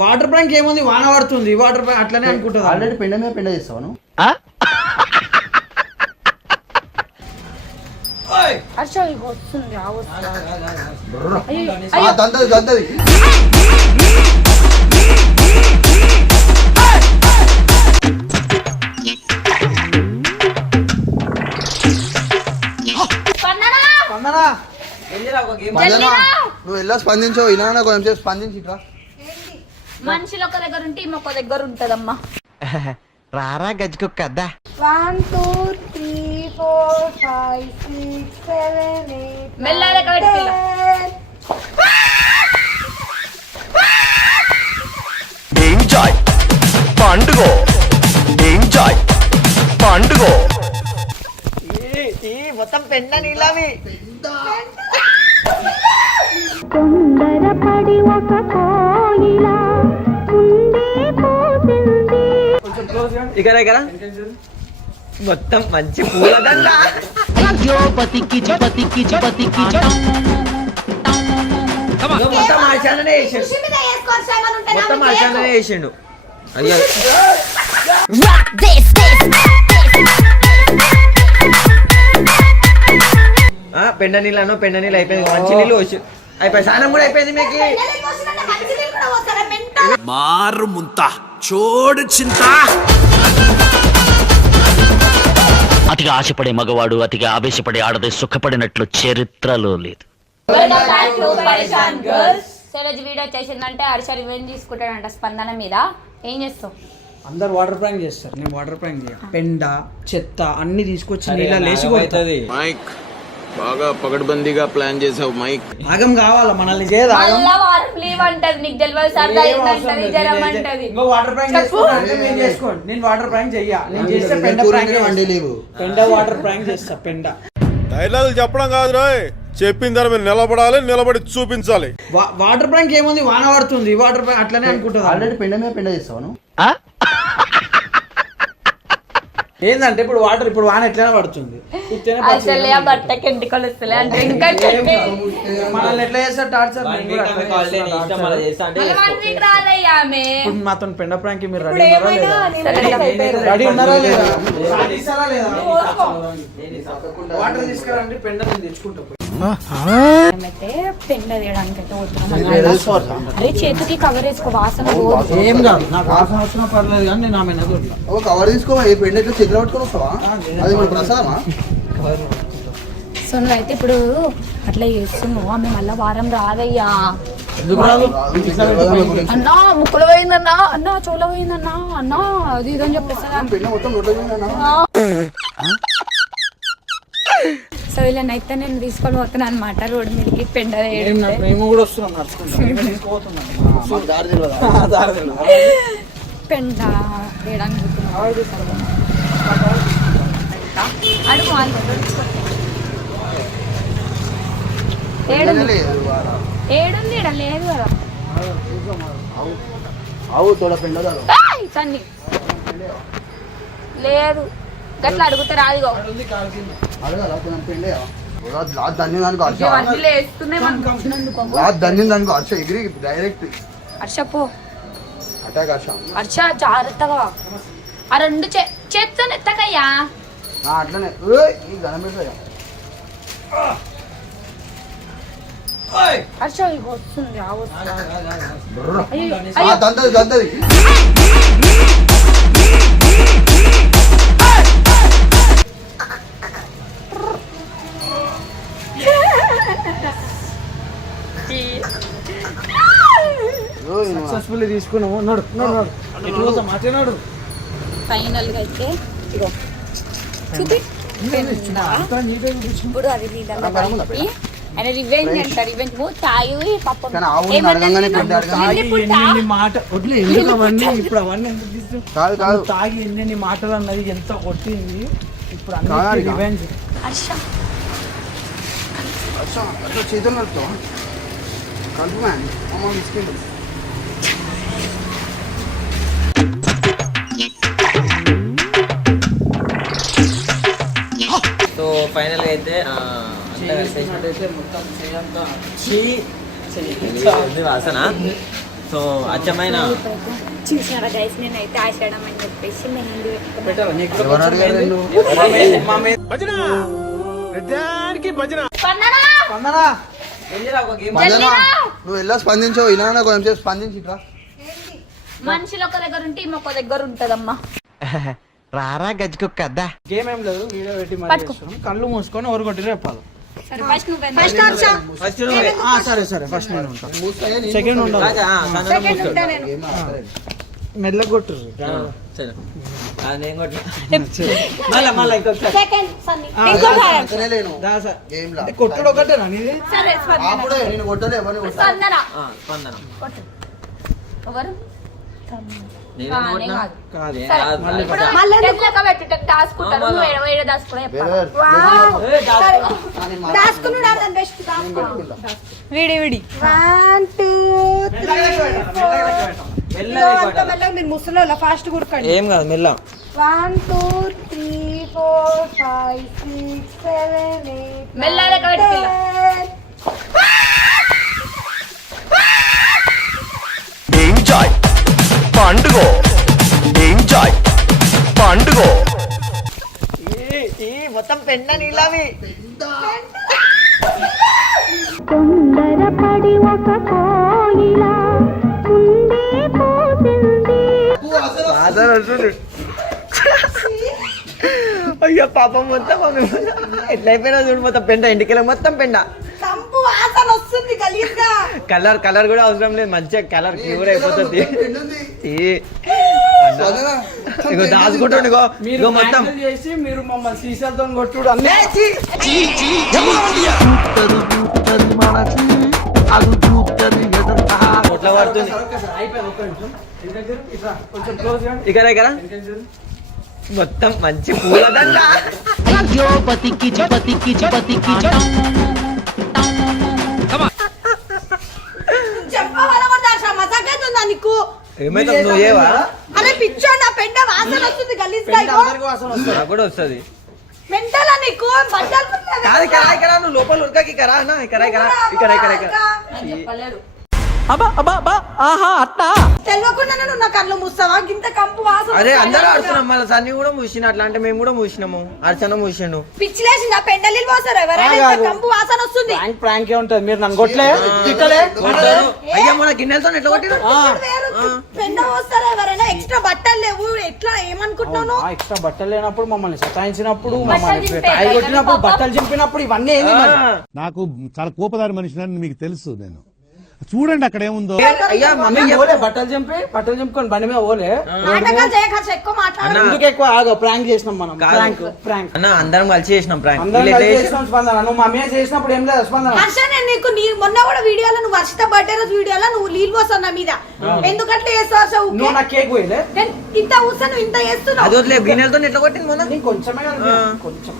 Water prank ఏముంది, వాన పడుతుంది, వాటర్ ప్రాంక్ అట్లనే అనుకుంటుంది. ఆల్రెడీ పెండ మీద పెండ చేస్తాను. దంతది నువ్వు ఎలా స్పందించావు? ఇలా కొంచెం స్పందించి మనుషులు ఒక దగ్గర ఉంటే ఇంకొక దగ్గర ఉంటదమ్మా. రారా గజ్జుకు కదా. 1 2 3 4 5 6 7 8 మెల్లగా కట్టుకెళ్ళ. ఎంజాయ్ పండుగ, ఎంజాయ్ పండుగ. ఈ మొత్తం పెండ నీలావి. తొందరపడి ఒక కోయిలా ఉండే పోసింది. ఇక్కడ ఇక్కడ మొత్తం మంచి పూలదండ. అయ్యో పతికి చిపతికి చిపతికి మొత్తం ఆచారనే వేసిండు, మొత్తం ఆచారనే వేసిండు. అయ్యో పెండ నీళ్ళను పెండ నీళ్ళు అయిపోయింది, మంచి నీళ్ళు వచ్చి అయిపోయి స్నానం కూడా అయిపోయింది. మీకు మారు ముంత చోడు చింత. అతిగా ఆశపడే మగవాడు అతిగా ఆవేశపడే ఆడది సుఖపడినట్లు చరిత్రలో లేదు. వీడియో చేసిందంటే హర్ష రివెంజ్ తీసుకుంటాడంట స్పందన మీద. ఏం చేస్తావు? అందరు వాటర్ ప్రాంక్ చేస్తారు, నేను వాటర్ ప్రాంక్ చేయ. పెండ చెత్త అన్ని తీసుకొచ్చి నీళ్ళ లేచి కొడుతుంది. మైక్ బాగా పగడ్బందీగా ప్లాన్ చేసావు మైక్. ఆగం కావాలా మనల్ని చేయదు. నీకు తెలియదు సరదా జ్వరం అంటది. ఇంకో వాటర్ ప్రాంక్ చేసుకోండి, మీరు చేసుకోండి. నేను వాటర్ ప్రాంక్ చెయ్య, నేను చేస్తే పెండ ప్రాంక్ పెండ వాటర్ ప్రాంక్ చేస్తా. పెండ డైలాగులు చెప్పడం కాదు రాయ్, చెప్పిన దాని మీద నిలబడాలి, నిలబడి చూపించాలి. వాటర్ ప్రాంక్ ఏముంది, వాన పడుతుంది, వాటర్ ప్రాంక్ అట్లనే అనుకుంటుంది. ఆల్రెడీ పెండ మీద పెండ చేస్తాను. ఏంటంటే ఇప్పుడు వాటర్ ఇప్పుడు వాన ఎట్లనే పడుతుంది. మనల్ని ఎట్లా చేస్తారు టార్చర్. మాతో పెండ ప్రాంక్ మీరు రెడీ ఉన్నారా లేదా? వాటర్ తీసుకురండి, పెండ నేను తెచ్చుకుంటా. పెండ తీయడానికి అరే చేతికి కవర్ వేసుకో, వాసన ఏం కాదు. నాకు వాసన వచ్చినా పర్లేదు కానీ నేను ఆమె కవర్ తీసుకో. ఈ పెండ ఇట్లా చేతిలో పట్టుకొని వస్తావా? అది ప్రసాదమా? సో నువ్వు అయితే ఇప్పుడు అట్లా చేస్తున్నావు, ఆమె మళ్ళా వారం రాదయ్యా. అన్నా ముక్కులో పోయిందన్నా, అన్నా చెవులో పోయిందన్నా, అన్నా అది ఇదని చెప్పేస్తా. సో ఇలా అయితే నేను తీసుకొని పోతున్నాను అనమాట రోడ్డు మీదకి. పెండ పెండ వేయడానికి అడుగు. ఏడుంది ఇక్కడ లేదు కదా. తన్ని లేదు గట్లా అడుగుతారు. అదిగో హర్ష జాగ్రత్తగా ఆ రెండు చేత్తో ఎత్తకయ్యా. అట్లనే హర్ష వస్తుంది దంతది సక్సెస్ఫుల్లీ తీసుకున్నాము. మాట్లాడు. ఫైనల్ గా అయితే ఇగో చూపి. ఇప్పుడు అది ఆయన రివెంజ్ అంట. రివెంజ్ తాగి పాపం మాట వడ్లే ఎందుకు అవన్నీ ఇప్పుడు అవన్నీ ఎందుకు తీసుకు తాగి ఎన్ని మాటలు అన్నది ఎంత కొట్టింది. ఇప్పుడు అన్ని రివెంజ్. హర్ష చేతులు నడుపుతావా? కలుపు మ్యాన్ అమ్మ తీసుకెళ్ళి. సో ఫైనల్ గా అయితే మొత్తం వాసన. సో అచ్చమైన చూసారా గైస్, నేనైతే ఆషాఢం అని చెప్పేసి మెహందీ పెట్టుకున్నాను. పెట్టావా? నీకు ఎవరు అడిగారు నిన్ను? మా మీద స్పందన! స్పందనా, స్పందన, నువ్వు ఎలా స్పందించావు ఇలా కొంచెం సేపు స్పందించిట్రా. మనుషులు ఒక దగ్గర ఉంటే ఈమె ఒక దగ్గర ఉంటదమ్మా. రారా గజ్జుకొక్కద్దా. గేమ్ ఏం లేదు, వీడియో పెట్టి మరి చేస్తున్నాం. కళ్ళు మూసుకొని ఎవరు కొట్టి చెప్పాలి. సరే ఫస్ట్ నువ్వు ఫస్ట్ సరే ఫస్ట్ నేను ఉంటాను. మూస్తాయా నేను? సెకండ్ ఉండాలి. సెకండ్ ఉంటా నేను. ఏం ఆడతారు? మెల్లగా కొట్టు. నేను కొట్టిన మళ్ళా ఇంకొకసారి సెకండ్ సన్నీ. ఇంకోటి ఆడాలి. అంతనే లేను. గేమ్ లా. కొట్టుడు ఒకటేనా నీది? సరే స్పందన. అప్పుడే నేను కొట్టలే ఎవరిని కొట్టలే. స్పందన. స్పందన కొట్టు. ఎవరు? నేను నేను కొట్టినా? కాదు. కాదు. సరే. మళ్ళీ ఇప్పుడు మళ్ళీ లెక్క పెట్టు. దాచుకుంటాను. నువ్వు ఏడ దాచుకున్నా చెప్పాలి. వేరే సరే. అని మా- దాచుకున్నాడు అతను బెస్ట్. పెట్టుకుంటా. విడి 1 2 3 మీరు ముసలి ఫాస్ట్ కూడకండి. ఏం కాదు మెల్ల 1 2 3 4 5 6 7 8 మెల్లగా పెట్టుకో. ఎంజాయ్ పండుగ ఎంజాయ్ పండుగ ఈ మొత్తం పెండ నీళ్ళవి తొందరపడి ఒక కోయిల ఉండే పోసింది. అయ్యో పాపం మొత్తం ఎట్లయిపోయినా చూడు మొత్తం పెండ ఇంటికి మొత్తం పెండ. కంపు వాసన వస్తుంది గలీజ్గా. కలర్ కూడా అవసరం లేదు, మంచిగా కలర్ క్యూర్ అయిపోతుంది. స్పందన, ఇగో దాచుకుంటుండు ఇగో మీరు ఇగో మొత్తం cancel చేసి మీరు మమ్మల్ని సీసాలతో కొట్టుడు అన్నీ. కొట్ల పడుతుంది అయిపోయింది, ఒక్క నిమిషం. ఇది దగ్గర ఇట్రా, కొంచెం క్లోజ్ గా. ఇక్కడ మొత్తం మంచి పూలదండ. అయ్యో పతికి చిపతికి చిపతికి మజాకైతుందా నీకు? ఏమైతే నువ్వు ఏవా అరే పిచ్చో, నా పెండ వాసన వస్తుంది గలీజ్గా. పెండ అందరికీ వాసన వస్తుంది. నాకు కూడా వస్తుంది. మెంటలా నీకు? బట్టలు కుట్టలేవా? కాదు ఇక్కడ నువ్వు లోపల ఉరకకి ఇక్కడ అన్న ఇక్కడ చెప్పలేరు. అట్టా తెలియకుండా నువ్వు నా కళ్ళు మూస్తావా? గింత కంపు వాసన అరే అందరూ ఆడుతున్నాం, మళ్ళీ సన్ని కూడా మూసిన అట్లా అంటే మేము కూడా మూసినాము. అర్చన మూసిండు. పిచ్చిలేసిందా? పెండలీలు పోసారు ఎవరైనా? ఇంత కంపు వాసన వస్తుంది. ప్రాంక్ ఏ ఉంటది. మీరు నన్ను కొట్టలే, తిట్టలే. అయ్యా మన గిన్నెలతో ఎట్లా కొట్టిరు? వేరు పెండ పోస్తారా ఎవరైనా? ఎక్స్ట్రా బట్టలు లేవు, ఎట్లా ఏమనుకుంటున్నాను? ఎక్స్ట్రా బట్టలు లేనప్పుడు మమ్మల్ని సతాయించినప్పుడు బట్టలు మమ్మల్ని చింపే, తాయి కొట్టినప్పుడు బట్టలు చింపినప్పుడు ఇవన్నీ ఏంది మరి? నాకు చాలా కోపదారి మనిషిని మీకు తెలుసు. నేను చూడండి అక్కడ ఏముందో. అయ్యా మమ్మీ ఓలే బట్టలు చింపుకొని బండి మీద ఓలే. నాటకాలు చేయక ఎక్కువ మాట్లాడాలి. ఎందుకు ఎక్కువ ఆగో, ప్రాంక్ చేసినాం మనం. ప్రాంక్ అన్న అందరం కలిసి చేసినాం ప్రాంక్. అందరం కలిసి చేసినాం. స్పందన, నువ్వు మా మీద చేసినప్పుడు ఏం లేదు స్పందన. హర్ష, నేను నీకు మొన్న కూడా వీడియోలో నువ్వు వర్షిత బర్త్డే రోజు వీడియోలో నువ్వు నీళ్ళు పోస్తావు నా మీద. ఎందుకంటే చేస్తావు? నువ్వు నా కేక్ పోయలే. ఇంత ఊసా నువ్వు ఇంత చేస్తున్నావు. అది వదిలే, గిన్నెలతో ఎట్లా కొట్టింది మొన్న? నీకు కొంచెమే కొంచెం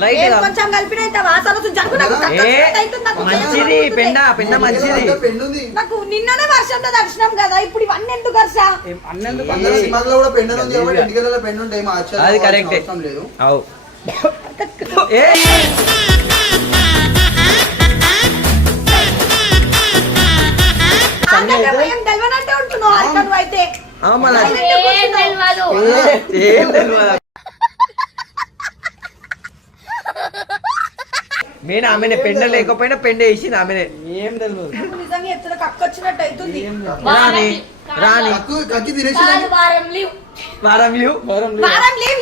లైట్ ఏం కొంచెం కలిపిన ఇంత వాసన వస్తుంది. జరుగు, నాకు అవుతుంది. నాకు మంచిది పెండ మంచిది. పెన్నుంది. నాకు నిన్ననే వర్షంతో దర్శనం కదా, ఇప్పుడు ఇవన్నీ ఎందుకు హర్ష? అన్నెందుకు అందరూ సినిమాలో కూడా పెన్ను ఉంది కాబట్టి ఇంటికి పెన్ను ఉంటాయి. మా ఆశ్చర్యం అది కరెక్టే. అవసరం లేదు. అవు ఏ ఏం తెలియనంటే ఉంటున్నావు హర్ష నువ్వు అయితే. మళ్ళీ ఏం తెలియదు. ఏం తెలియదు. నేను ఆమెనే పెండ లేకపోయినా పెండ వేసింది ఆమెనే. ఏం తెలియదు. నిజంగా ఎత్తున కక్క వచ్చినట్టు అవుతుంది. రాని కక్కి తినేసి వారం లీవ్ వారం లీవ్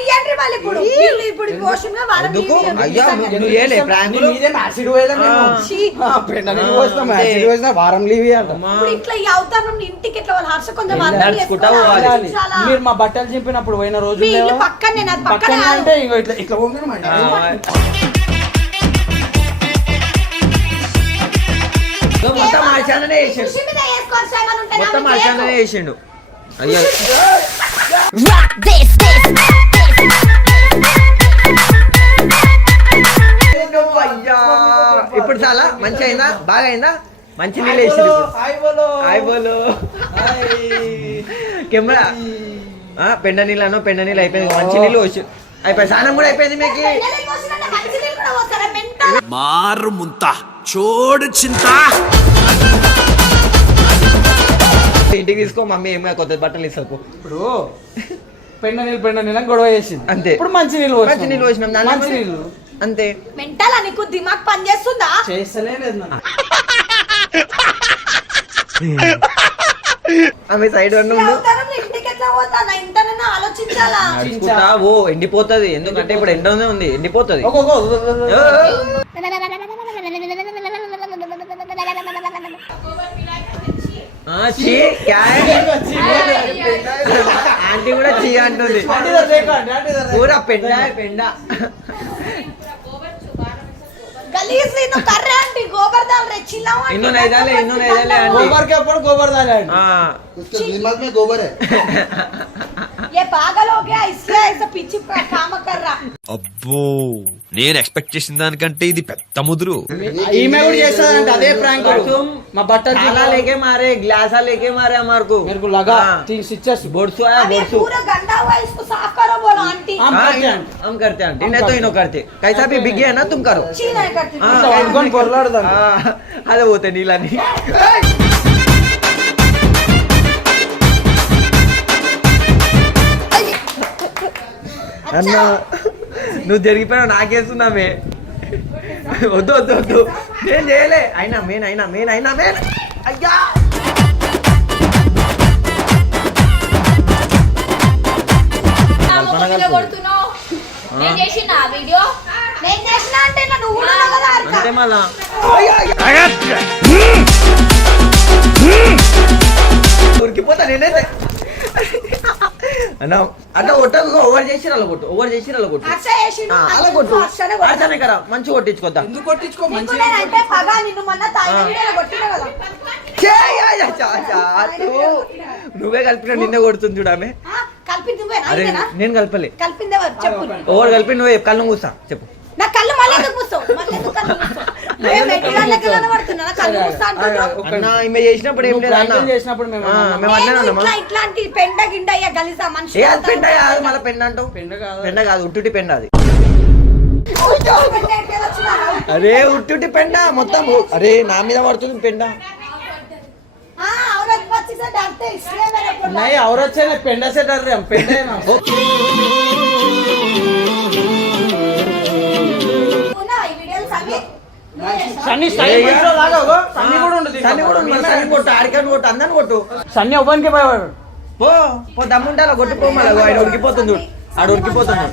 ఇవ్వండి వాళ్ళు. ఇప్పుడు వీళ్ళు ఇప్పుడు మోషన్ గా వారం ఎందుకు? లీవ్ అయ్యా నువ్వు ఏలే ప్రాంకులు. యాసిడ్ పోయలే మేము. పెండని పోసినాం, యాసిడ్ పోసినా వారం లీవ్ ఇవ్వాలి. ఇప్పుడు ఇట్లా ఈ అవతారం ఇంటికి ఇట్లా వాళ్ళ హర్ష కొంచెం అర్థం నడుచుకుంటా చేసుకోవాలి. పోవాలి. చాలా. మీరు మా బట్టలు చింపినప్పుడు పోయిన రోజు మీ ఇల్లు పక్కనే, నాది పక్కనే పక్కన కాదు. అంటే ఇంకో ఇట్లా ఇట్లా పోండి. మొత్తం ఆచారనే వేసిండు. కృషి మీద వేసుకోవాలి, శ్రమను ఉంటే మొత్తం నాకు ఆచారనే చేయకు. వేసిండు. అయ్యో అయ్యా ఇప్పుడు చాలా మంచి అయిందా? బాగా అయిందా? మంచి నీళ్ళు వేసిండు. హాయ్ బోలో కెమెరా పెండ నీళ్ళు అయిపోయింది. మంచి నీళ్ళు వచ్చి అయిపోయి స్నానం కూడా అయిపోయింది. మీకు పెళ్ళిళ్ళు పోసినట్టే మంచి నీళ్ళు కూడా పోస్తారా? మెంటల్. మారు ముంత చోడు చింత ఇంటికి తీసుకో మమ్మీ ఏమో కొత్త బట్టలు ఇస్తాకు. ఇప్పుడు పెండ నీళ్ళు గొడవ చేసింది అంతే. ఇప్పుడు మంచి నీళ్ళు పోసినాం మంచి నీళ్ళు అంతే. మెంటల్ నీకు దిమాగ్ పని చేస్తుందా? చేస్తలేదు ఆమె సైడ్ ఉండు. ఇంటికి ఎట్లా పోతానా ఇంతనన్నా ఆలోచించాలా? ఓ ఎండిపోతుంది, ఎందుకంటే ఇప్పుడు ఎండనే ఉంది, ఎండిపోతుంది. ఆంటీ కూడా చీ అంటుంది. పూరా పెండ పెండ. इन्हों नहीं डाले गोबर के ऊपर गोबर डाले। उसके दिमाग में गोबर है। ये पागल हो गया इसलिए ऐसा पीछे काम कर रहा। అబ్బో నేను ఎక్స్పెక్ట్ చేసిన దానికంటే ఇది పెద్ద ముదురు. ఈమె కూడా చేస్తాదంట అదే ప్రాంక్. మా బట్టలు ताला लेके मारे, ग्लासा लेके मारे हमारे को. मेरे को लगा 3 स्टिचेस बोर्सो आया बोर्सो. पूरा गंदा हुआ इसको साफ करो बोलो आंटी। हम करते हैं आंटी, नहीं तो इनो करते. कैसा भी बिग है ना तुम करो. ची नहीं करती। అదే పోతే నీళ్ళని. అన్న నువ్వు జరిగిపోయావు, నాకేస్తున్నామే. వద్దు వద్దు వద్దు, నేను చేయలే. అయినా మెయిన్ అయ్యా అంతే మళ్ళా. ఉరికిపోతా నేనైతే. అన్న అట్లా కొట్టకు, ఓవర్ చేసి అలా కొట్టు, ఓవర్ చేసి అలా కొట్టు, అలా కొట్టు. అర్చనే కదా మంచి కొట్టించుకోద్దా. ఎందుకు కొట్టించుకో మంచి నువ్వే కలిపిన నిన్నే కొడుతుంది చూడమే. అరే నేను కలపలే. ఓవర్ కలిపి నువ్వే కళ్ళు కూర్చా చెప్పు. నా కళ్ళు మళ్ళీ ఎందుకు మూస్తావు? ఈమె చేసినప్పుడు ఏం లేదు అన్న, చేసినప్పుడు మేము ఇట్లాంటి పెండ గిండ గలీసా మనిషి. పెండ కాదు మళ్ళీ పెండ అంటావు. పెండ కాదు, ఉట్టుటి పెండ అది. అరే ఉట్టుటి పెండ మొత్తం. అరే నా మీద పడుతుంది పెండ. नहीं औरत से पेंडा से डर रहे हम, पेंडा है ना। సన్నీ ఓపెన్ కి పోయాడు. పో దమ్ముంటే అలా కొట్టుకో, మళ్ళీ ఆయన ఉడికిపోతుంది. ఆడు ఉడికిపోతుంది.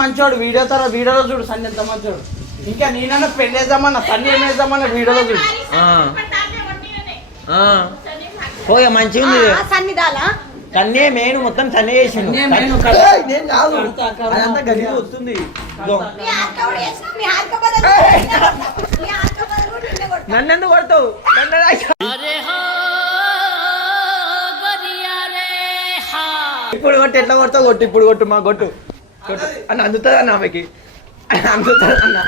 మంచోడు, వీడియోలో చూడు సన్నీ ఎంత మంచోడు. ఇంకా నేనన్నా పెళ్ళేద్దామన్నా, సన్నీ ఏమేద్దామన్నా వీడియోలో చూడు. పోయ మంచిగా ఉంది. సన్నే మెయిన్ మొత్తం సన్నే చేసిండు. అదంతా గలీజ్ వస్తుంది. నన్నెందుకు కొడతావు? ఇప్పుడు కొట్టు, ఎట్లా కొడతావు కొట్టు, ఇప్పుడు కొట్టు, మా కొట్టు అని అందుతుంది అన్న ఆమెకి, అందుతుంది అన్న.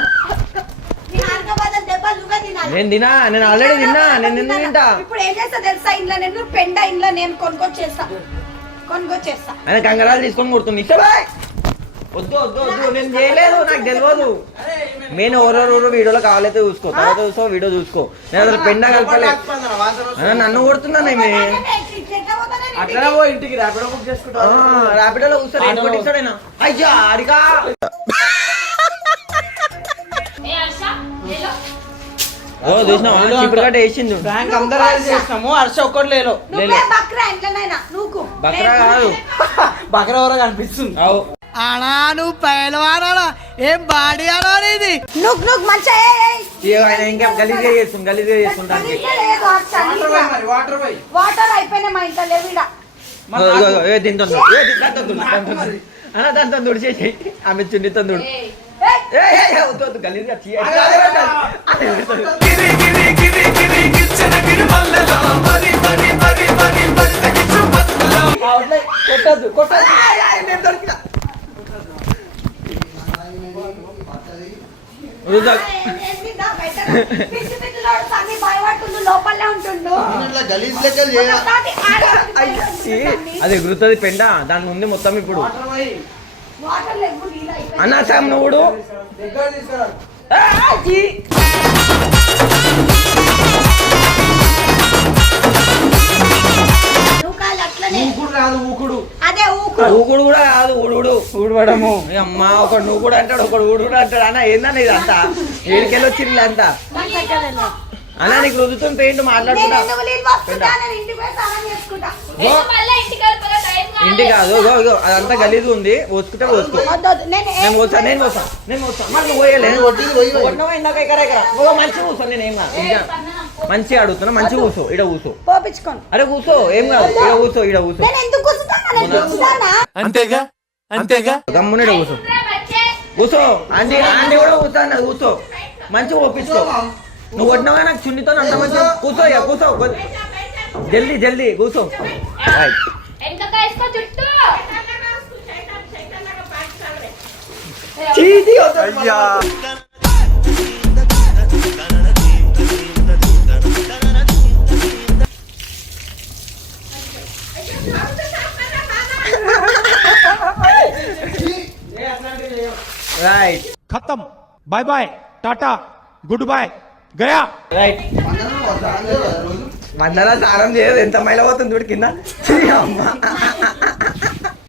నేను ఆల్రెడీ తిన్నా, నేను ఎందుకు తింటా? ఇప్పుడు ఏం చేస్తా తెలుసా, ఇంట్లో నేను పెండ ఇంట్లో నేను కొనుక్కొచ్చేస్తా. ఆయన కంగరాలు తీసుకొని కొడుతుంది. వద్దు వద్దు వద్దు, నేను చేయలేదు, నాకు తెలియదు. నేను ఎవరెవరు వీడియోలో కావాలైతే చూసుకో, తర్వాత చూసుకో, వీడియో చూసుకో. నేను అసలు పెండ కలపలే. నన్ను కొడుతున్నాను. అట్లా పో ఇంటికి, ర్యాపిడో బుక్ చేసుకుంటా. ర్యాపిడోలో కూర్చొని ఏం కొట్టిస్తాడైనా? అయ్యా అడిగా ఓ చూసినావా, ఇప్పుడు గట్ట వేసింది. బ్యాంక్ అందరూ చేసినాము, హర్ష ఒక్కటి లేదు. బక్రా కాదు, బక్రా ఎవరో కనిపిస్తుంది. అనా నువ్వు పైలవానా, ఏం బాడీ అనా ఇది. ఆయన ఇంకా గలీజ్గా చేస్తుంటాను. వాటర్ అయిపోయినా మా ఇంట్లో లేవిడా. తింటుంది అన్న, దాంతో తుడిచేసి ఆమె చున్నితో తుడు. గలీజ్గా దొరికినా అది ఎగురుతుంది పెండ, దాని ముందు మొత్తం. ఇప్పుడు అన్నా సామ్ నువ్వుడు కాదు ఊకుడు అదే ఊకు ఊకుడు కూడా కాదు ఊడుడు ఊడవడము అమ్మ ఒకడు నువ్వు కూడా అంటాడు ఒకడు ఊడు అంటాడు అన్న ఏందన్న ఇది అంతా ఏడికెళ్ళి వచ్చింది అంతా అన్న నీకు రుద్దుతుంది పెయింట్ మాట్లాడుతున్నా ఇంటి కాదు అదంతా గలీజు ఉంది పోసుకుంటే పోసుకో నేను పోస్తాను నేను పోస్తాను మరి నువ్వు పోయలేదు ఇందాక ఎకరా మంచిగా కూర్చో నేను ఏం కాదు మంచిగా అడుగుతున్నా మంచిగా కూర్చో ఇడ కూర్చో అరే కూర్చో ఏం కాదు ఇడ కూర్చో ఇడ కూర్చో అంతేగా అంతేగా గమ్మున ఇడ కూర్చో కూర్చో ఆంటీ ఆంటీ కూడా కూర్చో అన్నది కూర్చో మంచిగా ఒప్పించుకో నువ్వు కొట్టినావుగా నాకు చున్నితో అంత మంచిగా కూర్చో ఇక కూర్చో జల్దీ జల్దీ కూర్చో రైట్ ఖతం బాయ్ బాయ్ టాటా గుడ్ బాయ్ గయా రైట్ మండలా స్నానం చేయదు ఎంత మైల పోతుంది చూడు కింద అమ్మ